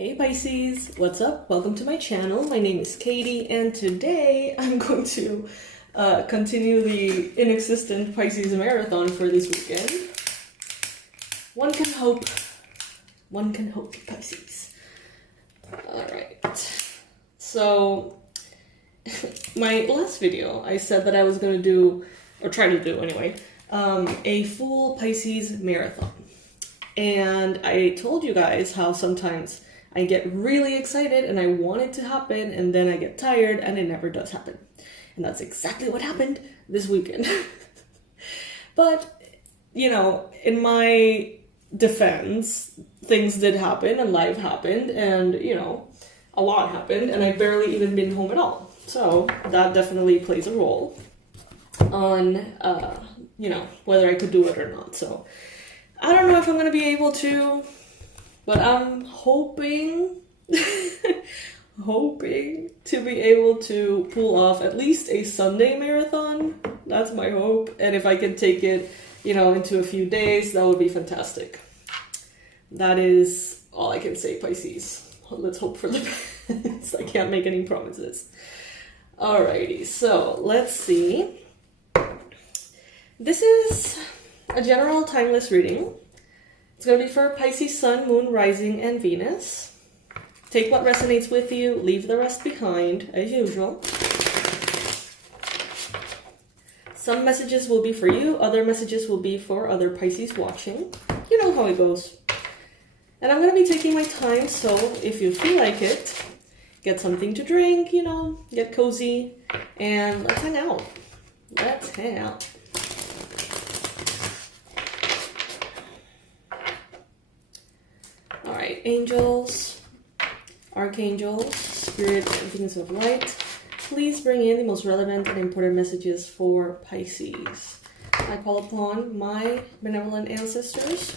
Hey Pisces, what's up? Welcome to my channel. My name is Katie, and today I'm going to continue the inexistent Pisces marathon for this weekend. One can hope, Pisces. Alright, so my last video, I said that I was going to do, or try to do anyway, a full Pisces marathon. And I told you guys how sometimes I get really excited and I want it to happen, and then I get tired and it never does happen. And that's exactly what happened this weekend. But, you know, in my defense, things did happen and life happened and, you know, a lot happened and I've barely even been home at all. So that definitely plays a role on, you know, whether I could do it or not. So I don't know if I'm going to be able to, but I'm hoping to be able to pull off at least a Sunday marathon. That's my hope. And if I can take it, you know, into a few days, that would be fantastic. That is all I can say, Pisces. Let's hope for the best. I can't make any promises. Alrighty, so let's see. This is a general timeless reading. It's going to be for Pisces Sun, Moon, Rising, and Venus. Take what resonates with you, leave the rest behind, as usual. Some messages will be for you, other messages will be for other Pisces watching. You know how it goes. And I'm going to be taking my time, so if you feel like it, get something to drink, you know, get cozy, and let's hang out. Let's hang out. Alright, angels, archangels, spirit, and beings of light, please bring in the most relevant and important messages for Pisces. I call upon my benevolent ancestors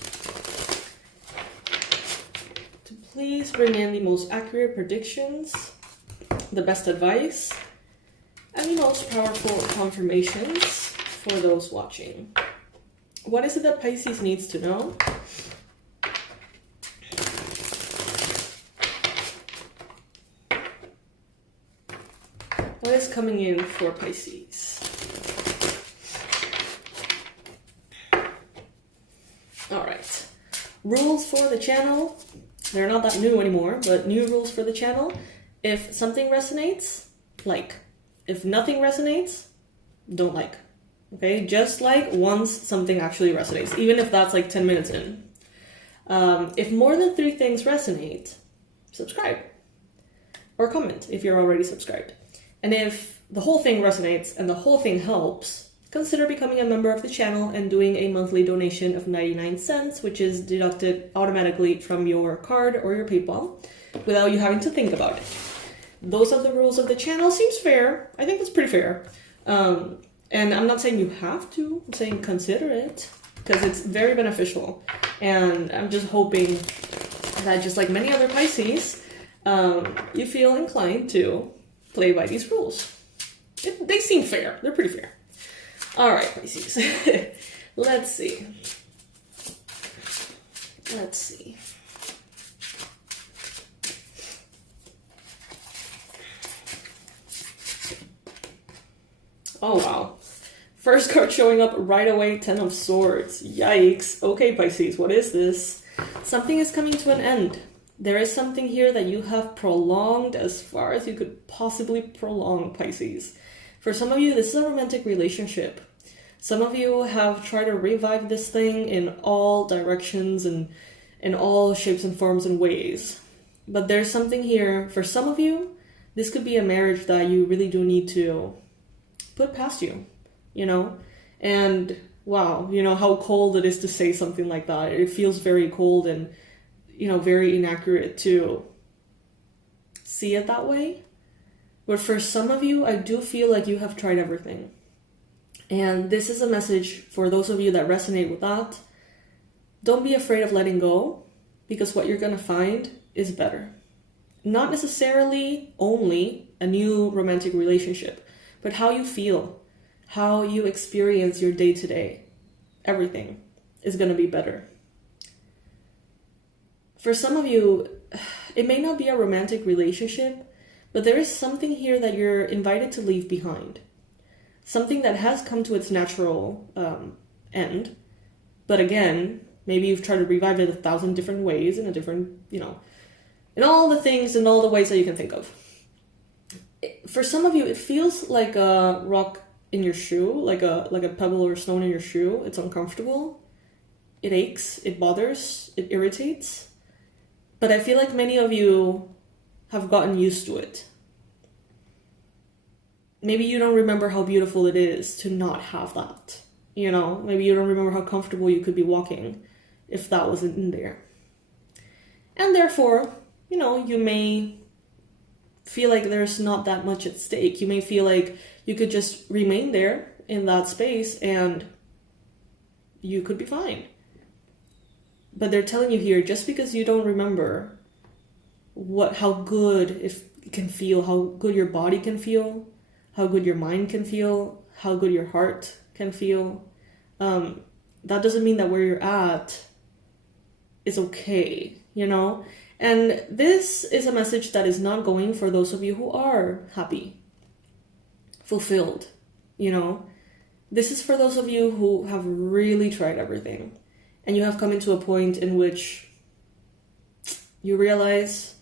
to please bring in the most accurate predictions, the best advice, and the most powerful confirmations for those watching. What is it that Pisces needs to know? What is coming in for Pisces? Alright. Rules for the channel. They're not that new anymore, but new rules for the channel. If something resonates, like. If nothing resonates, don't like. Okay? Just like once something actually resonates, even if that's like 10 minutes in. If more than 3 things resonate, subscribe. Or comment if you're already subscribed. And if the whole thing resonates and the whole thing helps, consider becoming a member of the channel and doing a monthly donation of 99 cents, which is deducted automatically from your card or your PayPal without you having to think about it. Those are the rules of the channel. Seems fair. I think that's pretty fair. And I'm not saying you have to. I'm saying consider it because it's very beneficial. And I'm just hoping that just like many other Pisces, you feel inclined to play by these rules. They seem fair. They're pretty fair. Alright, Pisces. Let's see. Oh, wow. First card showing up right away, 10 of Swords. Yikes. Okay, Pisces, what is this? Something is coming to an end. There is something here that you have prolonged as far as you could possibly prolong, Pisces. For some of you, this is a romantic relationship. Some of you have tried to revive this thing in all directions and in all shapes and forms and ways. But there's something here. For some of you, this could be a marriage that you really do need to put past you, you know? And wow, you know how cold it is to say something like that. It feels very cold and, you know, very inaccurate to see it that way. But for some of you, I do feel like you have tried everything. And this is a message for those of you that resonate with that. Don't be afraid of letting go, because what you're going to find is better. Not necessarily only a new romantic relationship, but how you feel, how you experience your day-to-day. Everything is going to be better. For some of you, it may not be a romantic relationship, but there is something here that you're invited to leave behind. Something that has come to its natural end. But again, maybe you've tried to revive it 1,000 different ways in a different, in all the things and all the ways that you can think of. For some of you, it feels like a rock in your shoe, like a pebble or stone in your shoe. It's uncomfortable. It aches. It bothers. It irritates. But I feel like many of you have gotten used to it. Maybe you don't remember how beautiful it is to not have that. Maybe you don't remember how comfortable you could be walking if that wasn't in there. And therefore, you may feel like there's not that much at stake. You may feel like you could just remain there in that space and you could be fine. But they're telling you here, just because you don't remember how good it can feel, how good your body can feel, how good your mind can feel, how good your heart can feel, that doesn't mean that where you're at is okay, And this is a message that is not going for those of you who are happy, fulfilled, This is for those of you who have really tried everything and you have come into a point in which you realize,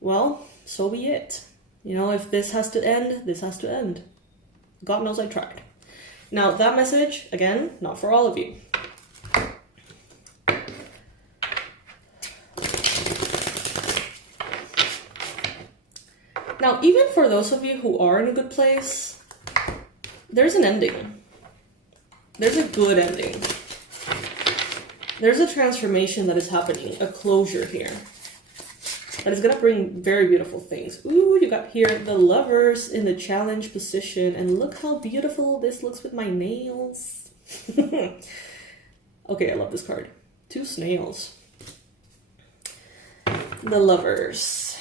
well, so be it. If this has to end, this has to end. God knows I tried. Now, that message, again, not for all of you. Now, even for those of you who are in a good place, there's an ending. There's a good ending. There's a transformation that is happening, a closure here. That is going to bring very beautiful things. Ooh, you got here the Lovers in the challenge position. And look how beautiful this looks with my nails. Okay, I love this card. 2 snails. The Lovers.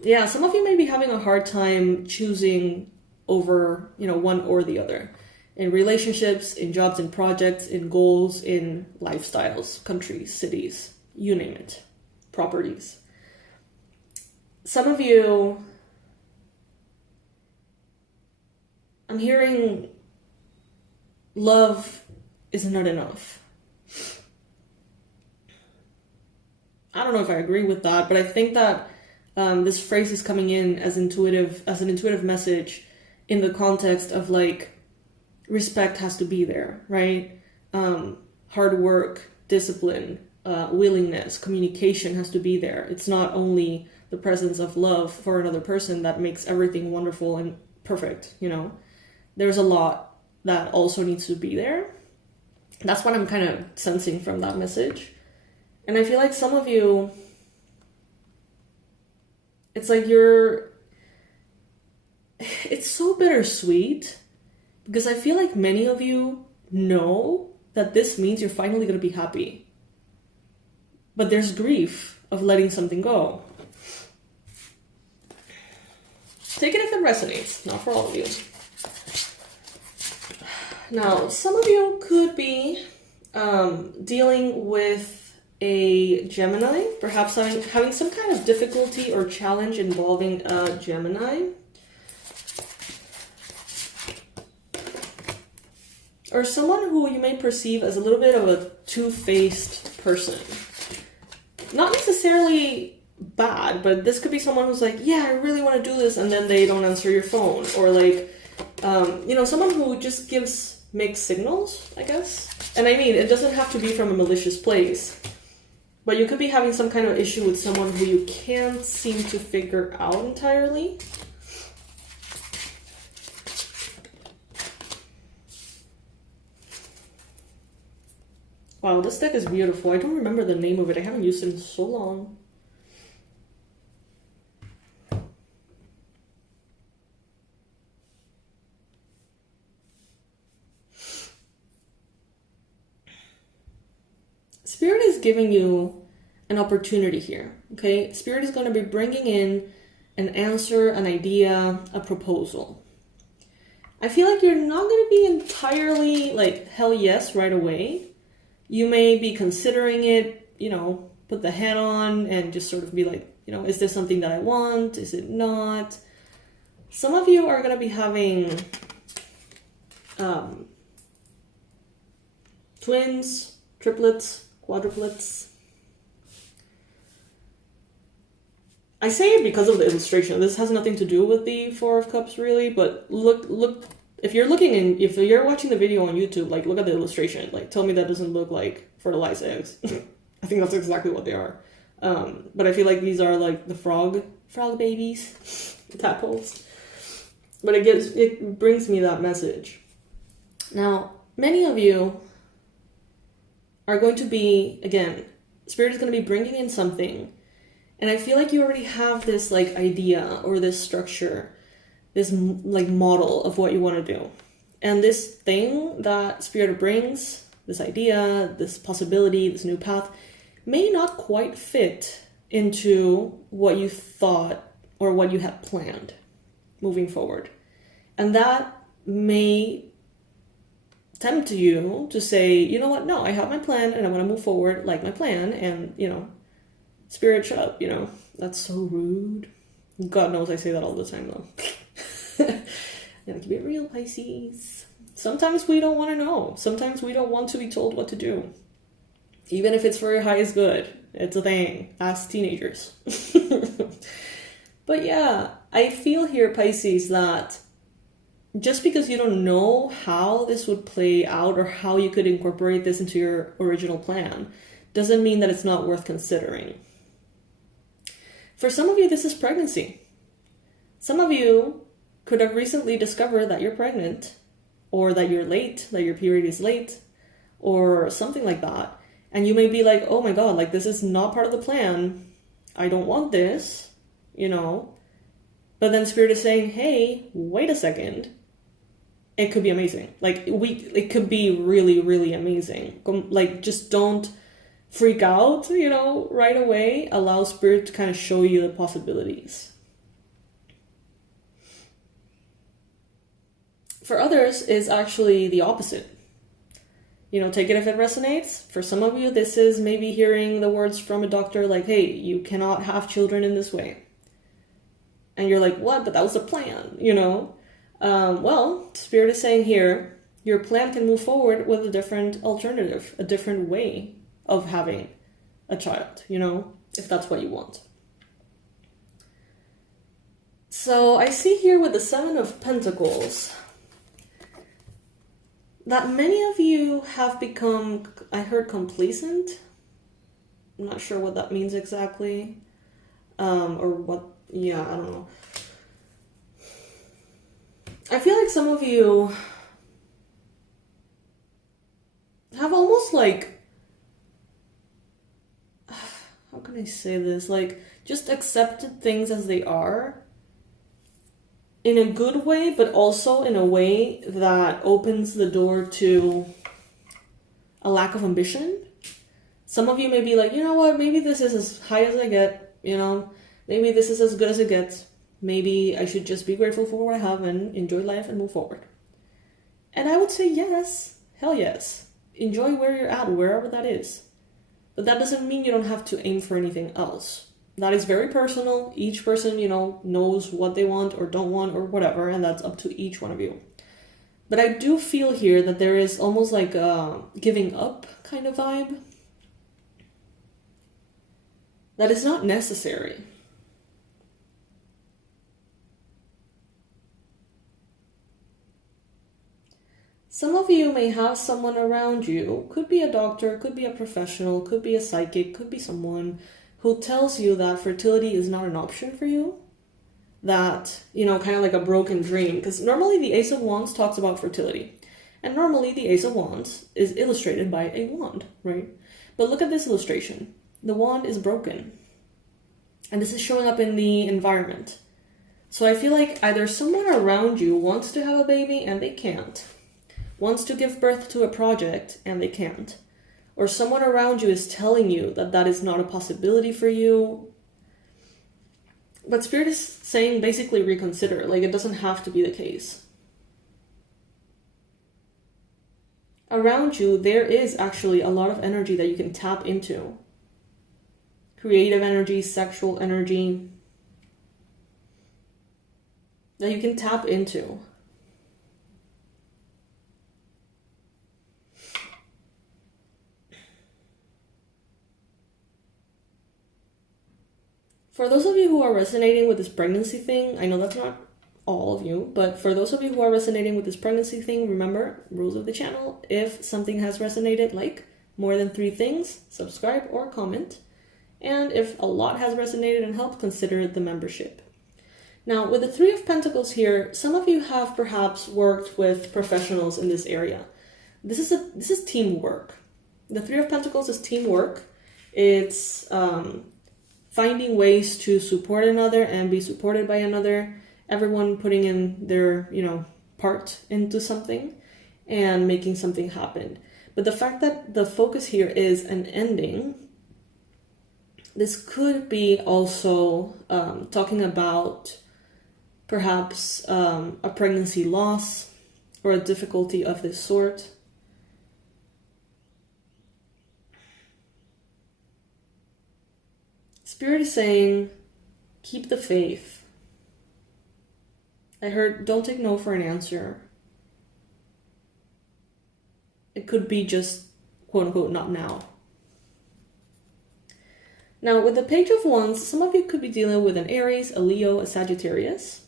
Yeah, some of you may be having a hard time choosing over, one or the other. In relationships, in jobs, in projects, in goals, in lifestyles, countries, cities, you name it. Properties. Some of you, I'm hearing love is not enough. I don't know if I agree with that, but I think that this phrase is coming in as an intuitive message in the context of respect has to be there, right? Hard work, discipline, willingness, communication has to be there. It's not only the presence of love for another person that makes everything wonderful and perfect, There's a lot that also needs to be there. That's what I'm kind of sensing from that message. And I feel like some of you, it's like it's so bittersweet because I feel like many of you know that this means you're finally going to be happy. But there's grief of letting something go. Take it if it resonates, not for all of you. Now, some of you could be dealing with a Gemini, perhaps having some kind of difficulty or challenge involving a Gemini. Or someone who you may perceive as a little bit of a two-faced person. Not necessarily bad, but this could be someone who's like, yeah, I really want to do this, and then they don't answer your phone. Or someone who just gives mixed signals, I guess. And I mean, it doesn't have to be from a malicious place. But you could be having some kind of issue with someone who you can't seem to figure out entirely. Wow, this deck is beautiful. I don't remember the name of it. I haven't used it in so long. Spirit is giving you an opportunity here, okay? Spirit is going to be bringing in an answer, an idea, a proposal. I feel like you're not going to be entirely hell yes right away. You may be considering it, put the hat on and just sort of be like, is this something that I want? Is it not? Some of you are going to be having twins, triplets, quadruplets. I say it because of the illustration. This has nothing to do with the Four of Cups really, but look, if you're watching the video on YouTube, like look at the illustration, like tell me that doesn't look like fertilized eggs. I think that's exactly what they are. But I feel like these are like the frog babies, the tadpoles. But it brings me that message. Now, many of you are going to be, again, Spirit is going to be bringing in something. And I feel like you already have this like idea or this structure, this like model of what you want to do. And this thing that Spirit brings, this idea, this possibility, this new path, may not quite fit into what you thought or what you had planned moving forward. And that may tempt you to say, you know what, no, I have my plan and I want to move forward like my plan, and Spirit, shut up, that's so rude. God knows I say that all the time though. Gotta keep it real, Pisces. Sometimes we don't want to know. Sometimes we don't want to be told what to do. Even if it's for your highest good. It's a thing. Ask teenagers. But yeah, I feel here, Pisces, that just because you don't know how this would play out or how you could incorporate this into your original plan doesn't mean that it's not worth considering. For some of you, this is pregnancy. Some of you could have recently discovered that you're pregnant, or that you're late, that your period is late, or something like that. And you may be like, oh my God, like this is not part of the plan. I don't want this, But then Spirit is saying, hey, wait a second. It could be amazing. It could be really, really amazing. Like, just don't freak out, right away. Allow Spirit to kind of show you the possibilities. For others, is actually the opposite. Take it if it resonates. For some of you, this is maybe hearing the words from a doctor like, hey, you cannot have children in this way. And you're like, what? But that was the plan, Well, Spirit is saying here, your plan can move forward with a different alternative, a different way of having a child, if that's what you want. So I see here with the Seven of Pentacles that many of you have become, I heard, complacent. I'm not sure what that means exactly. Or what, I don't know. I feel like some of you have almost like, how can I say this? Like, just accepted things as they are in a good way, but also in a way that opens the door to a lack of ambition. Some of you may be like, you know what, maybe this is as high as I get, maybe this is as good as it gets. Maybe I should just be grateful for what I have and enjoy life and move forward. And I would say yes, hell yes. Enjoy where you're at, wherever that is. But that doesn't mean you don't have to aim for anything else. That is very personal. Each person, knows what they want or don't want or whatever, and that's up to each one of you. But I do feel here that there is almost like a giving up kind of vibe. That is not necessary. Some of you may have someone around you, could be a doctor, could be a professional, could be a psychic, could be someone who tells you that fertility is not an option for you. That, kind of like a broken dream. Because normally the Ace of Wands talks about fertility. And normally the Ace of Wands is illustrated by a wand, right? But look at this illustration. The wand is broken. And this is showing up in the environment. So I feel like either someone around you wants to have a baby and they can't. Wants to give birth to a project and they can't. Or someone around you is telling you that that is not a possibility for you. But Spirit is saying basically reconsider. Like, it doesn't have to be the case. Around you, there is actually a lot of energy that you can tap into. creative energy, sexual energy that you can tap into. For those of you who are resonating with this pregnancy thing, I know that's not all of you, but for those of you who are resonating with this pregnancy thing, remember, rules of the channel, if something has resonated, like more than 3 things, subscribe or comment. And if a lot has resonated and helped, consider the membership. Now, with the 3 of Pentacles here, some of you have perhaps worked with professionals in this area. This is teamwork. The 3 of Pentacles is teamwork. It's finding ways to support another and be supported by another. Everyone putting in their, part into something and making something happen. But the fact that the focus here is an ending, this could be also talking about perhaps a pregnancy loss or a difficulty of this sort. Spirit is saying, keep the faith. I heard, don't take no for an answer. It could be just, quote unquote, not now. Now, with the Page of Wands, some of you could be dealing with an Aries, a Leo, a Sagittarius.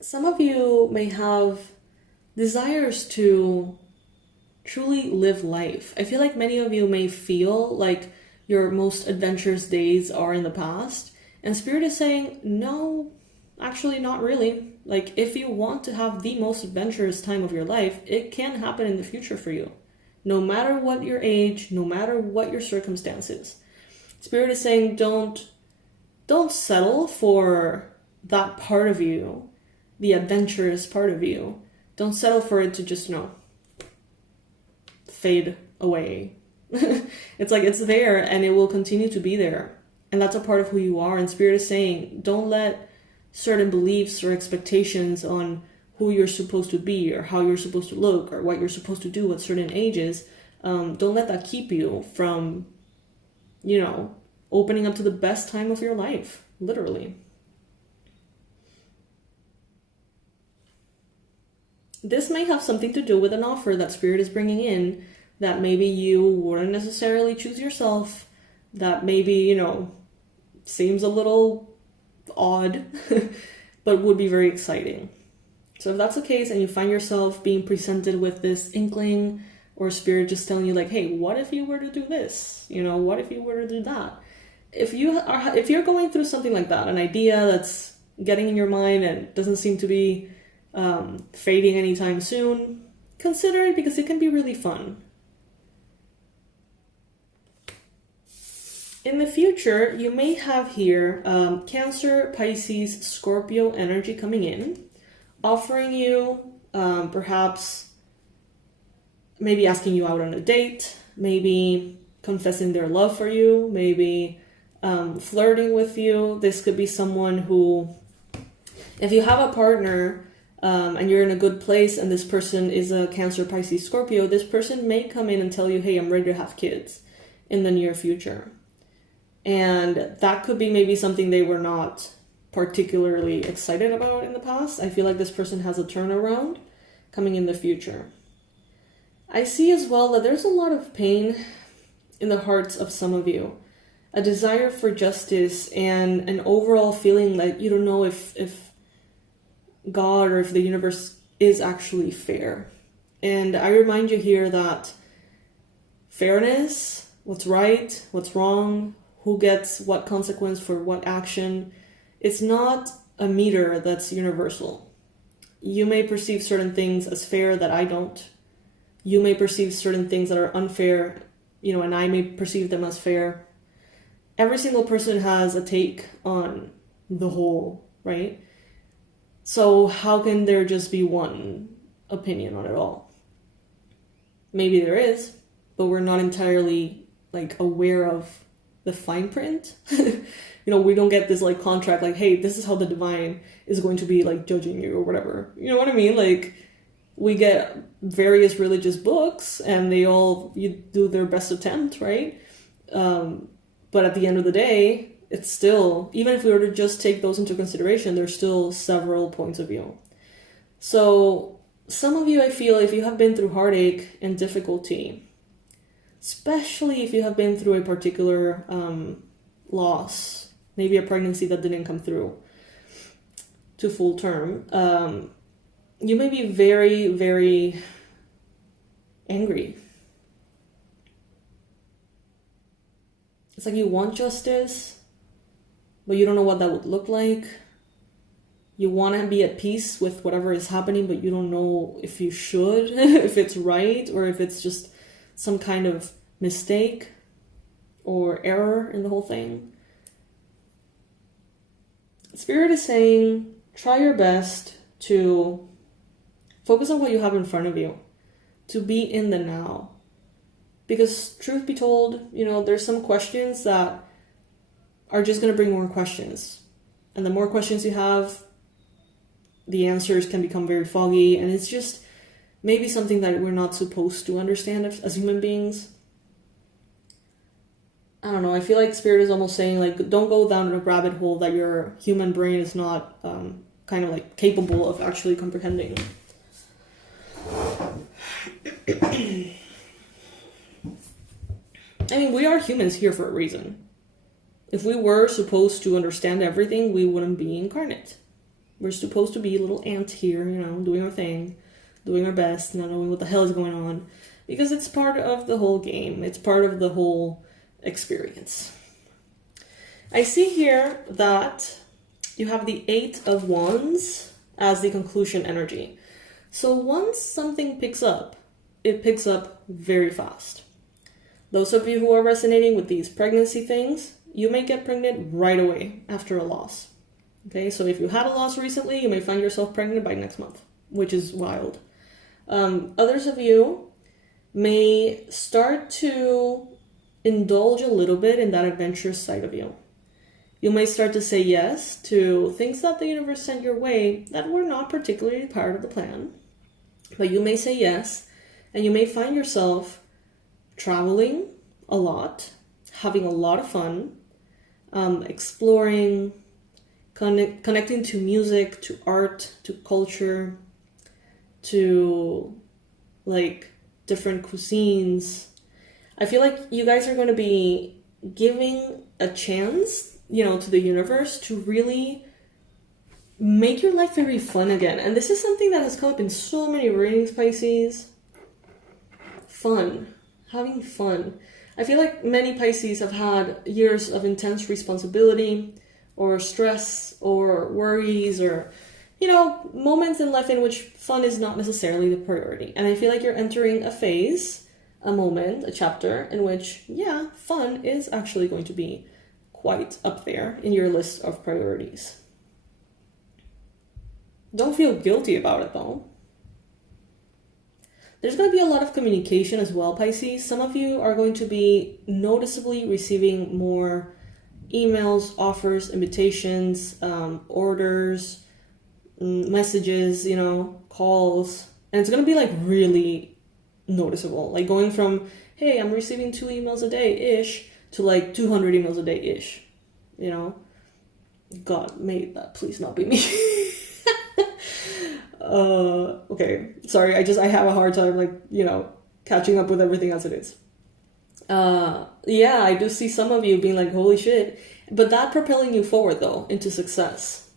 Some of you may have desires to truly live life. I feel like many of you may feel like your most adventurous days are in the past, and Spirit is saying, no, actually not really. Like, if you want to have the most adventurous time of your life, it can happen in the future for you. No matter what your age, no matter what your circumstances. Spirit is saying, don't settle for that part of you, the adventurous part of you. Don't settle for it to just, fade away. It's like, it's there and it will continue to be there. And that's a part of who you are. And Spirit is saying, don't let certain beliefs or expectations on who you're supposed to be or how you're supposed to look or what you're supposed to do at certain ages, don't let that keep you from, opening up to the best time of your life, literally. This may have something to do with an offer that Spirit is bringing in that maybe you wouldn't necessarily choose yourself, that maybe, seems a little odd, but would be very exciting. So if that's the case and you find yourself being presented with this inkling or Spirit just telling you like, hey, what if you were to do this? What if you were to do that? If you're going through something like that, an idea that's getting in your mind and doesn't seem to be fading anytime soon, consider it because it can be really fun. In the future, you may have here Cancer, Pisces, Scorpio energy coming in, offering you perhaps maybe asking you out on a date, maybe confessing their love for you, maybe flirting with you. This could be someone who, if you have a partner and you're in a good place and this person is a Cancer, Pisces, Scorpio, this person may come in and tell you, hey, I'm ready to have kids in the near future. And that could be maybe something they were not particularly excited about in the past. I feel like this person has a turnaround coming in the future. I see as well that there's a lot of pain in the hearts of some of you. A desire for justice and an overall feeling like you don't know if God or if the universe is actually fair. And I remind you here that fairness, what's right, what's wrong, who gets what consequence for what action, it's not a meter that's universal. You may perceive certain things as fair that I don't. You may perceive certain things that are unfair, and I may perceive them as fair. Every single person has a take on the whole, right? So how can there just be one opinion on it all? Maybe there is, but we're not entirely aware of the fine print. We don't get this contract hey, this is how the divine is going to be judging you or whatever. You know what I mean? we get various religious books and you do their best attempt, right? But at the end of the day, it's still, even if we were to just take those into consideration, there's still several points of view. So some of you, I feel, if you have been through heartache and difficulty, especially if you have been through a particular loss, maybe a pregnancy that didn't come through to full term, you may be very, very angry. It's like you want justice, but you don't know what that would look like. You want to be at peace with whatever is happening, but you don't know if you should, if it's right, or if it's just some kind of mistake or error in the whole thing. Spirit is saying, try your best to focus on what you have in front of you, to be in the now. Because truth be told, there's some questions that are just going to bring more questions. And the more questions you have, the answers can become very foggy. And it's just maybe something that we're not supposed to understand as human beings. I don't know. I feel like Spirit is almost saying, like, don't go down a rabbit hole that your human brain is not kind of like capable of actually comprehending. I mean, we are humans here for a reason. If we were supposed to understand everything, we wouldn't be incarnate. We're supposed to be little ants here, doing our thing, doing our best, not knowing what the hell is going on. Because it's part of the whole game. It's part of the whole experience. I see here that you have the 8 of Wands as the conclusion energy. So once something picks up, it picks up very fast. Those of you who are resonating with these pregnancy things, you may get pregnant right away after a loss. Okay, so if you had a loss recently, you may find yourself pregnant by next month, which is wild. Others of you may start to indulge a little bit in that adventurous side of you. You may start to say yes to things that the universe sent your way that were not particularly part of the plan. But you may say yes, and you may find yourself traveling a lot, having a lot of fun, exploring, connecting to music, to art, to culture, to like different cuisines. I feel like you guys are going to be giving a chance, to the universe to really make your life very fun again. And this is something that has come up in so many readings, Pisces. Fun. Having fun. I feel like many Pisces have had years of intense responsibility or stress or worries or, moments in life in which fun is not necessarily the priority. And I feel like you're entering a phase, a moment, a chapter in which, fun is actually going to be quite up there in your list of priorities. Don't feel guilty about it though. There's going to be a lot of communication as well, Pisces. Some of you are going to be noticeably receiving more emails, offers, invitations, orders, messages, calls. And it's going to be like really noticeable. Like going from, hey, I'm receiving 2 emails a day-ish to like 200 emails a day-ish. God, may that please not be me. Okay, sorry, I have a hard time, catching up with everything as it is. I do see some of you being like, holy shit, but that propelling you forward, though, into success.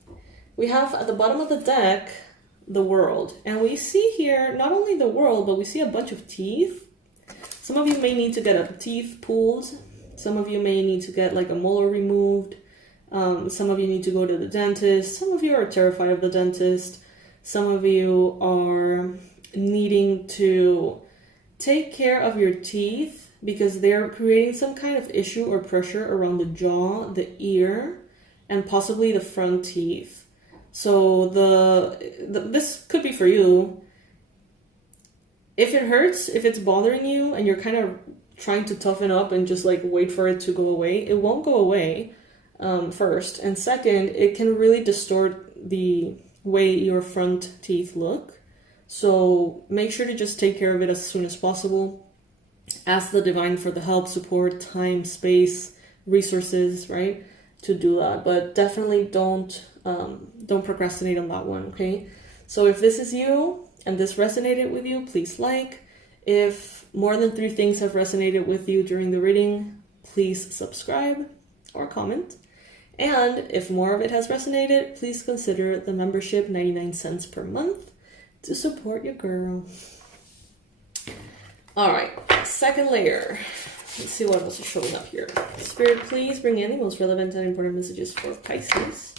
We have, at the bottom of the deck, the World, and we see here, not only the World, but we see a bunch of teeth. Some of you may need to get a teeth pulled. Some of you may need to get, a molar removed. Some of you need to go to the dentist. Some of you are terrified of the dentist. Some of you are needing to take care of your teeth because they're creating some kind of issue or pressure around the jaw, the ear, and possibly the front teeth. So this could be for you. If it hurts, if it's bothering you, and you're kind of trying to toughen up and just wait for it to go away, it won't go away, first. And second, it can really distort the way your front teeth look. So make sure to just take care of it as soon as possible. Ask the divine for the help, support, time, space, resources, right, to do that. But definitely don't procrastinate on that one, okay? So if this is you and this resonated with you, please like. If more than 3 things have resonated with you during the reading, please subscribe or comment. And if more of it has resonated, please consider the membership, 99 cents per month, to support your girl. All right, second layer. Let's see what else is showing up here. Spirit, please bring in the most relevant and important messages for Pisces.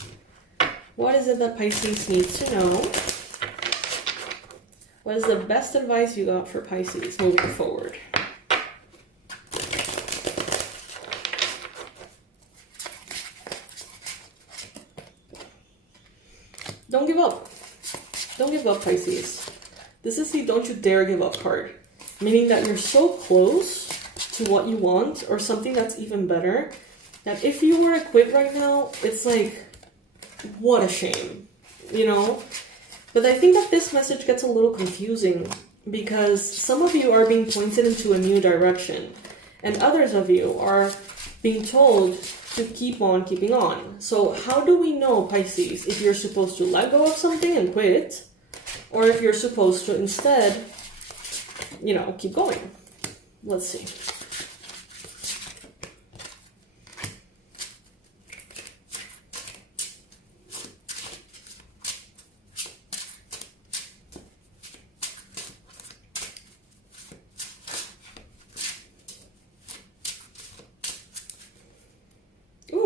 What is it that Pisces needs to know? What is the best advice you got for Pisces moving forward? Don't give up. Don't give up, Pisces. This is the don't you dare give up card. Meaning that you're so close to what you want or something that's even better that if you were to quit right now, it's like, what a shame, you know? But I think that this message gets a little confusing because some of you are being pointed into a new direction and others of you are being told to keep on keeping on. So how do we know, Pisces, if you're supposed to let go of something and quit, or if you're supposed to instead, you know, keep going? Let's see.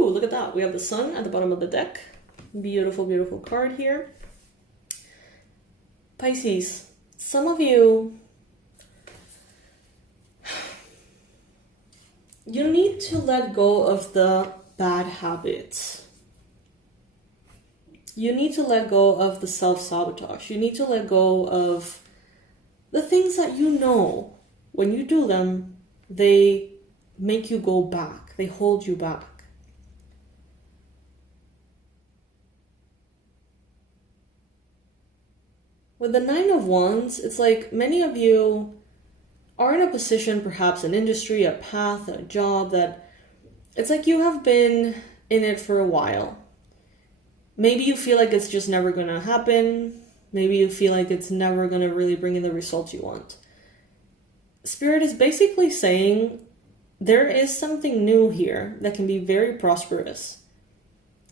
Look at that. We have the sun at the bottom of the deck. Beautiful, beautiful card here. Pisces, some of you, you need to let go of the bad habits. You need to let go of the self-sabotage. You need to let go of the things that you know, when you do them, they make you go back. They hold you back. With the 9 of Wands, it's like many of you are in a position, perhaps an industry, a path, a job that it's like you have been in it for a while. Maybe you feel like it's just never going to happen. Maybe you feel like it's never going to really bring in the results you want. Spirit is basically saying there is something new here that can be very prosperous.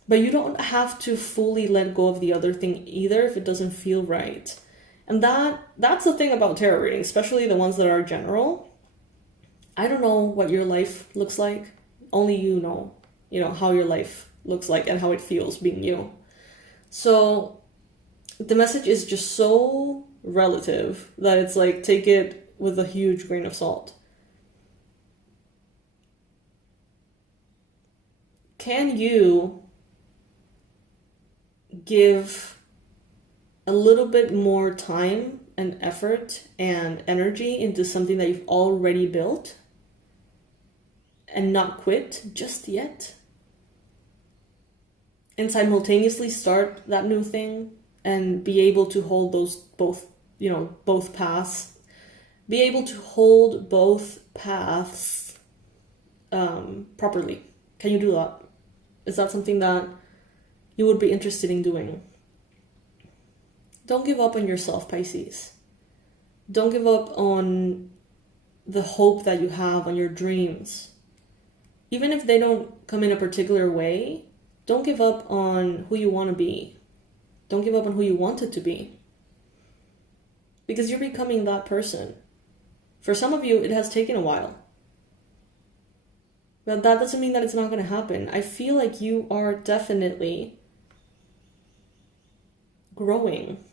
But you don't have to fully let go of the other thing either if it doesn't feel right. And that's the thing about tarot readings, especially the ones that are general. I don't know what your life looks like. Only you know, how your life looks like and how it feels being you. So the message is just so relative that it's like, take it with a huge grain of salt. Can you give a little bit more time and effort and energy into something that you've already built and not quit just yet? And simultaneously start that new thing and be able to hold those both paths. Be able to hold both paths properly. Can you do that? Is that something that you would be interested in doing? Don't give up on yourself, Pisces. Don't give up on the hope that you have, on your dreams. Even if they don't come in a particular way, don't give up on who you want to be. Don't give up on who you wanted to be. Because you're becoming that person. For some of you, it has taken a while. But that doesn't mean that it's not going to happen. I feel like you are definitely growing.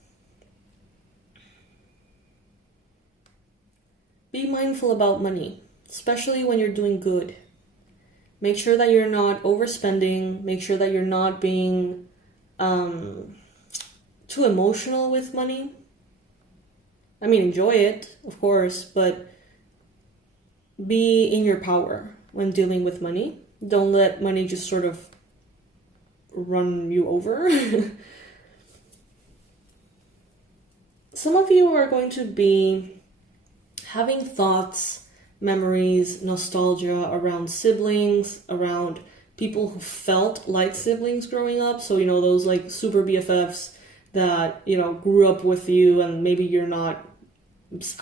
Be mindful about money, especially when you're doing good. Make sure that you're not overspending. Make sure that you're not being too emotional with money. I mean, enjoy it, of course, but be in your power when dealing with money. Don't let money just sort of run you over. some of you are going to be having thoughts, memories, nostalgia around siblings, around people who felt like siblings growing up. So, you know, those like super BFFs that, you know, grew up with you, and maybe you're not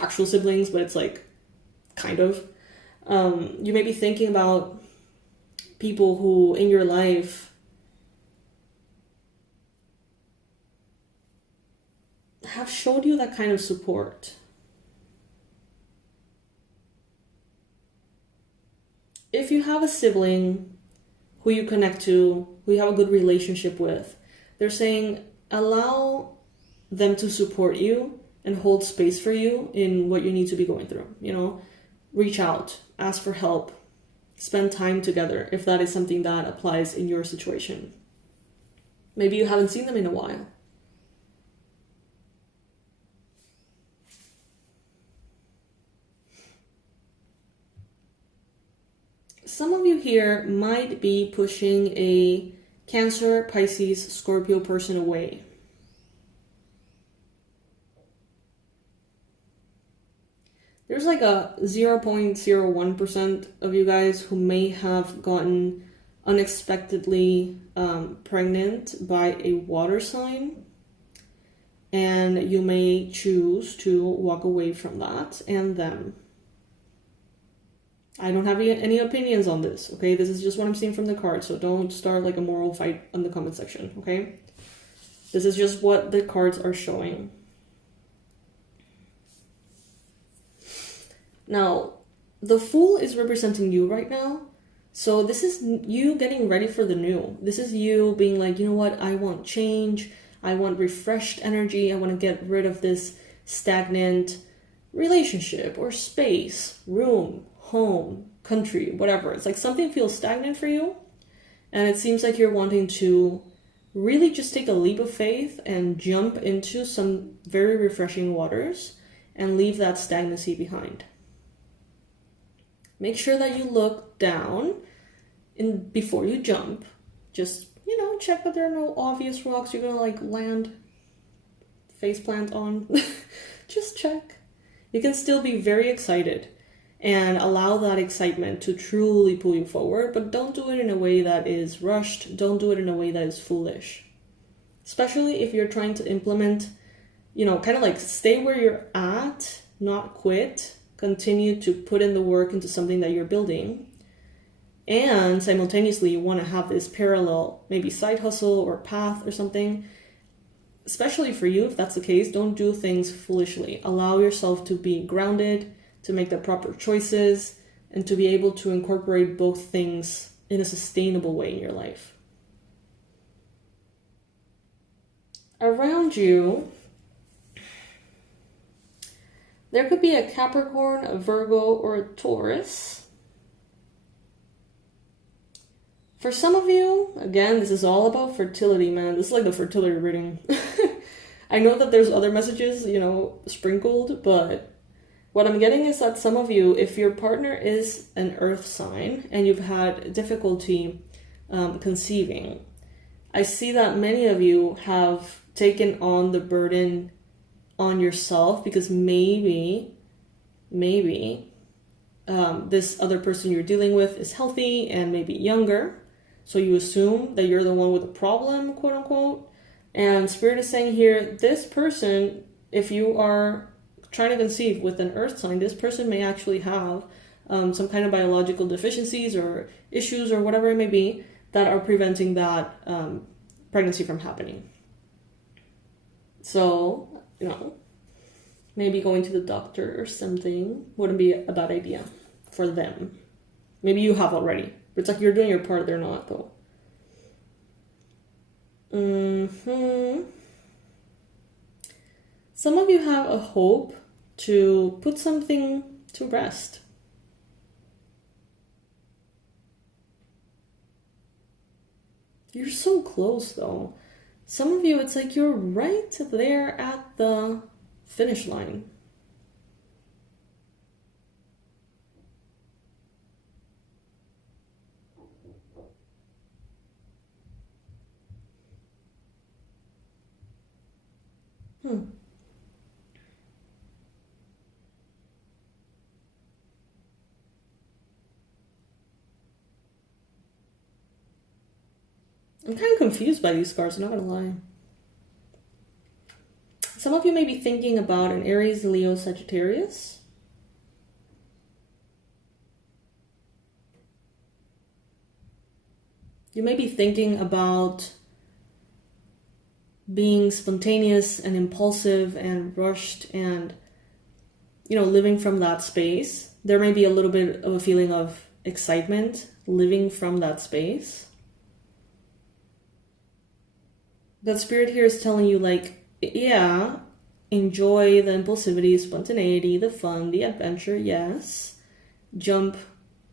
actual siblings, but it's like kind of. You may be thinking about people who in your life have showed you that kind of support. If you have a sibling who you connect to, who you have a good relationship with, they're saying allow them to support you and hold space for you in what you need to be going through. You know, reach out, ask for help, spend time together if that is something that applies in your situation. Maybe you haven't seen them in a while. Some of you here might be pushing a Cancer, Pisces, Scorpio person away. There's like a 0.01% of you guys who may have gotten unexpectedly pregnant by a water sign, and you may choose to walk away from that and them. I don't have any opinions on this, okay? This is just what I'm seeing from the cards, so don't start like a moral fight in the comment section, okay? This is just what the cards are showing. Now, the Fool is representing you right now, so this is you getting ready for the new. This is you being like, you know what, I want change, I want refreshed energy, I want to get rid of this stagnant relationship or space, room, home, country, whatever. It's like something feels stagnant for you, and it seems like you're wanting to really just take a leap of faith and jump into some very refreshing waters and leave that stagnancy behind. Make sure that you look down before you jump. Just, you know, check that there are no obvious rocks you're gonna like land face plant on. Just check. You can still be very excited and allow that excitement to truly pull you forward, but don't do it in a way that is rushed. Don't do it in a way that is foolish. Especially if you're trying to implement, you know, kind of like stay where you're at, not quit, continue to put in the work into something that you're building, and simultaneously you want to have this parallel, maybe side hustle or path or something. Especially for you, if that's the case, don't do things foolishly. Allow yourself to be grounded, to make the proper choices, and to be able to incorporate both things in a sustainable way in your life. Around you, there could be a Capricorn, a Virgo, or a Taurus. For some of you, again, this is all about fertility, man. This is like the fertility reading. I know that there's other messages, you know, sprinkled, but what I'm getting is that some of you, if your partner is an earth sign and you've had difficulty conceiving, I see that many of you have taken on the burden on yourself because maybe this other person you're dealing with is healthy and maybe younger. So you assume that you're the one with a problem, quote unquote. And Spirit is saying here, this person, if you are trying to conceive with an earth sign, this person may actually have some kind of biological deficiencies or issues or whatever it may be that are preventing that pregnancy from happening. So, you know, maybe going to the doctor or something wouldn't be a bad idea for them. Maybe you have already. It's like you're doing your part, they're not though. Some of you have a hope to put something to rest. You're so close though. Some of you, it's like you're right there at the finish line. I'm kind of confused by these cards, I'm not gonna lie. Some of you may be thinking about an Aries, Leo, Sagittarius. You may be thinking about being spontaneous and impulsive and rushed and, you know, living from that space. There may be a little bit of a feeling of excitement living from that space. But Spirit here is telling you, like, yeah, enjoy the impulsivity, spontaneity, the fun, the adventure, yes. Jump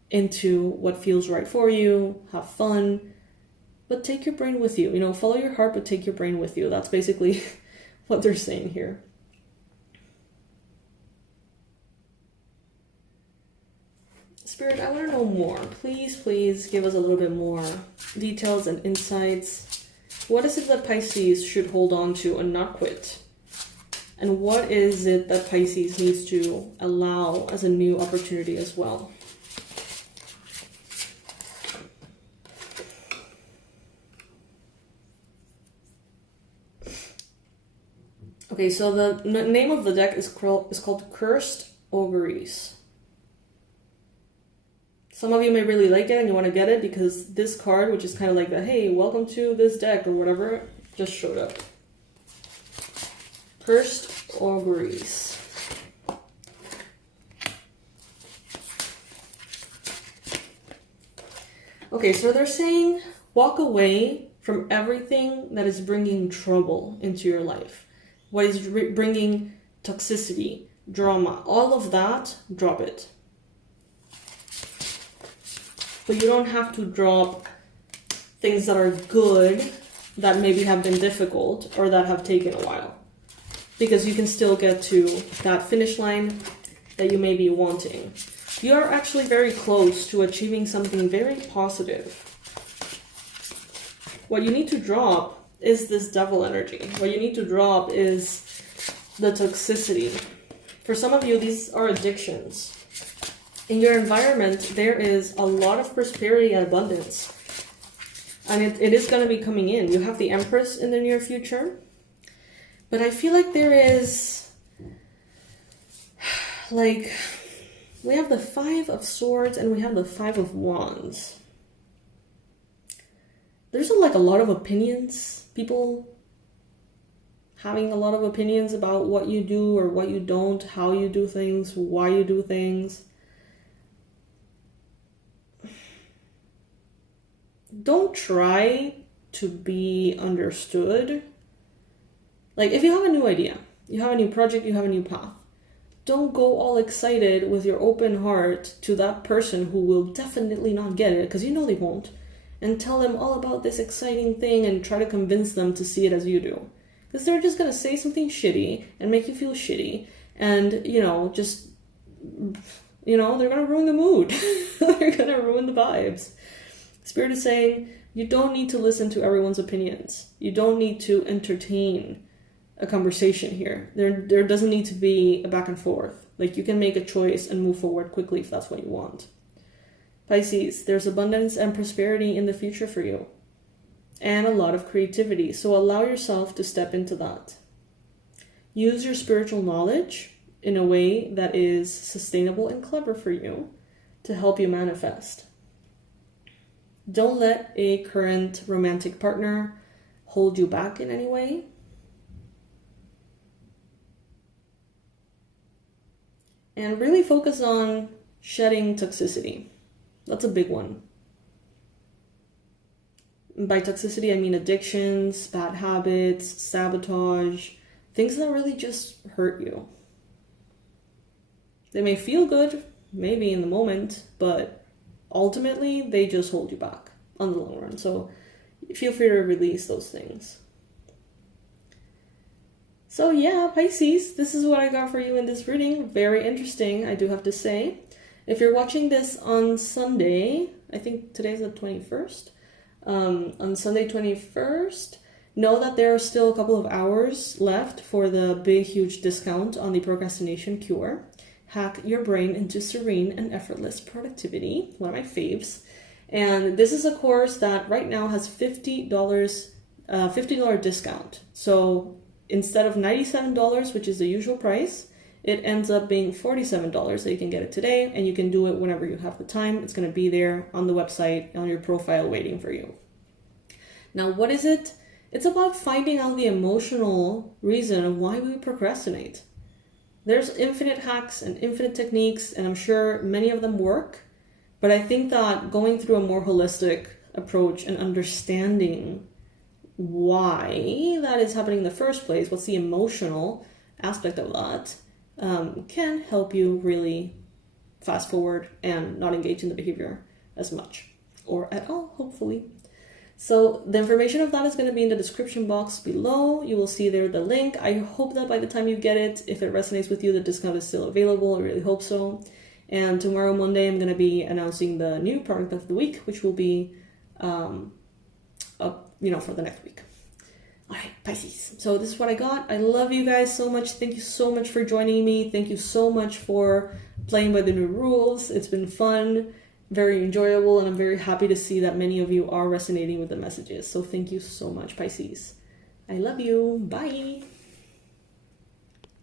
into what feels right for you, have fun, but take your brain with you. You know, follow your heart, but take your brain with you. That's basically what they're saying here. Spirit, I want to know more. Please give us a little bit more details and insights. What is it that Pisces should hold on to and not quit? And what is it that Pisces needs to allow as a new opportunity as well? Okay, so the name of the deck is called Cursed Auguries. Some of you may really like it and you want to get it because this card, which is kind of like the, hey, welcome to this deck or whatever, just showed up. Cursed Auguries. Okay, so they're saying walk away from everything that is bringing trouble into your life. What is bringing toxicity, drama, all of that, drop it. But you don't have to drop things that are good, that maybe have been difficult, or that have taken a while. Because you can still get to that finish line that you may be wanting. You are actually very close to achieving something very positive. What you need to drop is this devil energy. What you need to drop is the toxicity. For some of you, these are addictions. In your environment, there is a lot of prosperity and abundance. And it is going to be coming in. You have the Empress in the near future. But I feel like there is, like, we have the Five of Swords and we have the Five of Wands. There's like a lot of opinions. People having a lot of opinions about what you do or what you don't, how you do things, why you do things. Don't try to be understood. Like, if you have a new idea, you have a new project, you have a new path, don't go all excited with your open heart to that person who will definitely not get it, because you know they won't, and tell them all about this exciting thing and try to convince them to see it as you do. Because they're just going to say something shitty and make you feel shitty. And, you know, just, you know, they're going to ruin the mood. They're going to ruin the vibes. Spirit is saying, you don't need to listen to everyone's opinions. You don't need to entertain a conversation here. There doesn't need to be a back and forth. Like, you can make a choice and move forward quickly if that's what you want. Pisces, there's abundance and prosperity in the future for you. And a lot of creativity. So allow yourself to step into that. Use your spiritual knowledge in a way that is sustainable and clever for you to help you manifest. Don't let a current romantic partner hold you back in any way. And really focus on shedding toxicity. That's a big one. By toxicity, I mean addictions, bad habits, sabotage, things that really just hurt you. They may feel good, maybe in the moment, but ultimately they just hold you back on the long run. So feel free to release those things. So yeah, Pisces, this is what I got for you in this reading. Very interesting, I do have to say. If you're watching this on Sunday, I think today's the 21st, on Sunday 21st, know that there are still a couple of hours left for the big, huge discount on the procrastination cure. Hack your brain into serene and effortless productivity, one of my faves. And this is a course that right now has $50 discount. So instead of $97, which is the usual price, it ends up being $47. So you can get it today, and you can do it whenever you have the time. It's going to be there on the website, on your profile, waiting for you. Now, what is it? It's about finding out the emotional reason of why we procrastinate. There's infinite hacks and infinite techniques, and I'm sure many of them work. But I think that going through a more holistic approach and understanding why that is happening in the first place, what's the emotional aspect of that, can help you really fast forward and not engage in the behavior as much or at all, hopefully. So the information of that is going to be in the description box below. You will see there the link. I hope that by the time you get it, if it resonates with you, the discount is still available. I really hope so. And tomorrow, Monday, I'm going to be announcing the new product of the week, which will be up, for the next week. All right, Pisces. So this is what I got. I love you guys so much. Thank you so much for joining me. Thank you so much for playing by the new rules. It's been fun, very enjoyable, and I'm very happy to see that many of you are resonating with the messages. So thank you so much, Pisces. I love you. Bye.